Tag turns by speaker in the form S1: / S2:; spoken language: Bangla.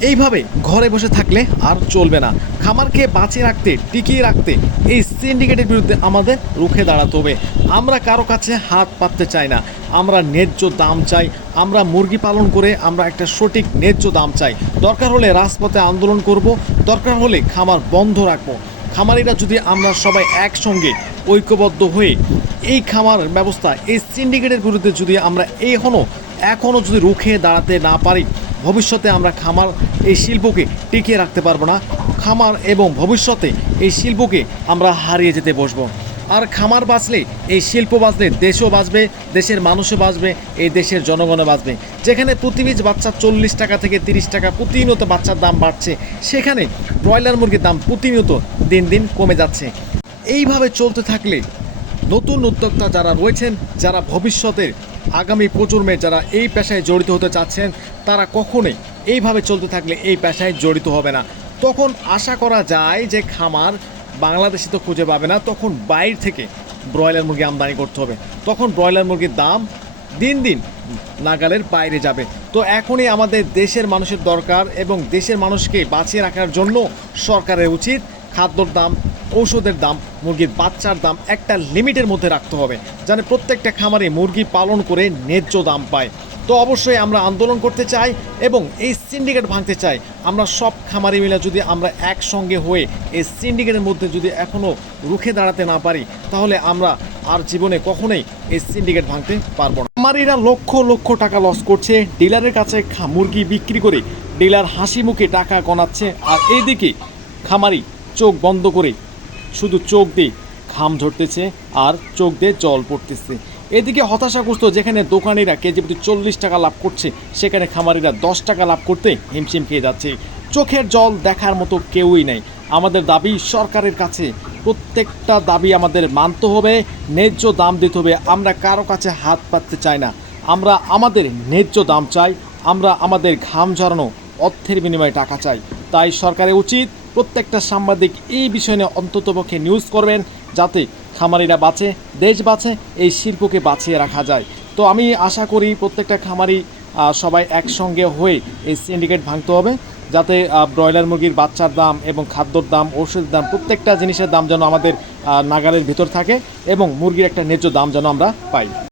S1: এইভাবে ঘরে বসে থাকলে আর চলবে না। খামারকে বাঁচিয়ে রাখতে, টিকিয়ে রাখতে এই সিন্ডিকেটের বিরুদ্ধে আমাদের রুখে দাঁড়াতে হবে। আমরা কারও কাছে হাত পাততে চাই না। আমরা ন্যায্য দাম চাই। আমরা মুরগি পালন করে আমরা একটা সঠিক ন্যায্য দাম চাই। দরকার হলে রাজপথে আন্দোলন করব, দরকার হলে খামার বন্ধ রাখব। খামারিরা যদি আমরা সবাই একসঙ্গে ঐক্যবদ্ধ হয়ে এই খামার ব্যবস্থা, এই সিন্ডিকেটের বিরুদ্ধে যদি আমরা এখনও এখনও যদি রুখে দাঁড়াতে না পারি ভবিষ্যতে আমরা খামার এই শিল্পকে টিকিয়ে রাখতে পারব না। খামার এবং ভবিষ্যতে এই শিল্পকে আমরা হারিয়ে যেতে বসবো। আর খামার বাঁচলে, এই শিল্প বাঁচলে দেশও বাঁচবে, দেশের মানুষও বাঁচবে, এই দেশের জনগণও বাঁচবে। যেখানে প্রতি পিস বাচ্চা চল্লিশ টাকা থেকে তিরিশ টাকা প্রতিনিয়ত বাচ্চার দাম বাড়ছে, সেখানে ব্রয়লার মুরগির দাম প্রতিনিয়ত দিন দিন কমে যাচ্ছে। এইভাবে চলতে থাকলে নতুন উদ্যোক্তা যারা রয়েছেন, যারা ভবিষ্যতের আগামী প্রজন্মে যারা এই পেশায় জড়িত হতে চাচ্ছেন, তারা কখনোই এইভাবে চলতে থাকলে এই পেশায় জড়িত হবে না। তখন আশা করা যায় যে খামার বাংলাদেশে তো খুঁজে পাবে না, তখন বাইরে থেকে ব্রয়লার মুরগি আমদানি করতে হবে। তখন ব্রয়লার মুরগির দাম দিন দিন নাগালের বাইরে যাবে। তো এখনই আমাদের দেশের মানুষের দরকার এবং দেশের মানুষকে বাঁচিয়ে রাখার জন্য সরকারের উচিত খাদ্যর দাম, ঔষধের দাম, মুরগির বাচ্চার দাম একটা লিমিটের মধ্যে রাখতে হবে, যেন প্রত্যেকটা খামারে মুরগি পালন করে ন্যায্য দাম পায়। তো অবশ্যই আমরা আন্দোলন করতে চাই এবং এই সিন্ডিকেট ভাঙতে চাই। আমরা সব খামারি মিলে যদি আমরা একসঙ্গে হয়ে এই সিন্ডিকেটের মধ্যে যদি এখনও রুখে দাঁড়াতে না পারি, তাহলে আমরা আর জীবনে কখনোই এই সিন্ডিকেট ভাঙতে পারব না। খামারিরা লক্ষ লক্ষ টাকা লস করছে, ডিলারের কাছে মুরগি বিক্রি করে ডিলার হাসি মুখে টাকা গণাচ্ছে, আর এইদিকে খামারি চোখ বন্ধ করে। শুধু চোখ দিয়ে ঘাম ঝরতেছে আর চোখ দিয়ে জল পড়তেছে। এদিকে হতাশাগ্রস্ত যেখানে দোকানিরা কেজি প্রতি চল্লিশ টাকা লাভ করছে, সেখানে খামারিরা দশ টাকা লাভ করতে হিমশিম খেয়ে যাচ্ছে। চোখের জল দেখার মতো কেউই নেই। আমাদের দাবি সরকারের কাছে। প্রত্যেকটা দাবি আমাদের মানতে হবে, ন্যায্য দাম দিতে হবে। আমরা কারও কাছে হাত পাততে চাই না। আমরা আমাদের ন্যায্য দাম চাই। আমরা আমাদের ঘাম ঝরানো অর্থের বিনিময়ে টাকা চাই। তাই সরকারের উচিত প্রত্যেকটা সাংবাদিক এই বিষয় নিয়ে অন্ততপক্ষে নিউজ করবেন যাতে খামারিরা বাঁচে, দেশ বাঁচে, এই শিল্পকে বাঁচিয়ে রাখা যায়। তো আমি আশা করি প্রত্যেকটা খামারি সবাই একসঙ্গে হয়ে এই সিন্ডিকেট ভাঙতে হবে, যাতে ব্রয়লার মুরগির বাচ্চার দাম এবং খাদ্যর দাম ওষুধের দাম, প্রত্যেকটা জিনিসের দাম যেন আমাদের নাগালের ভিতর থাকে এবং মুরগির একটা ন্যায্য দাম যেন আমরা পাই।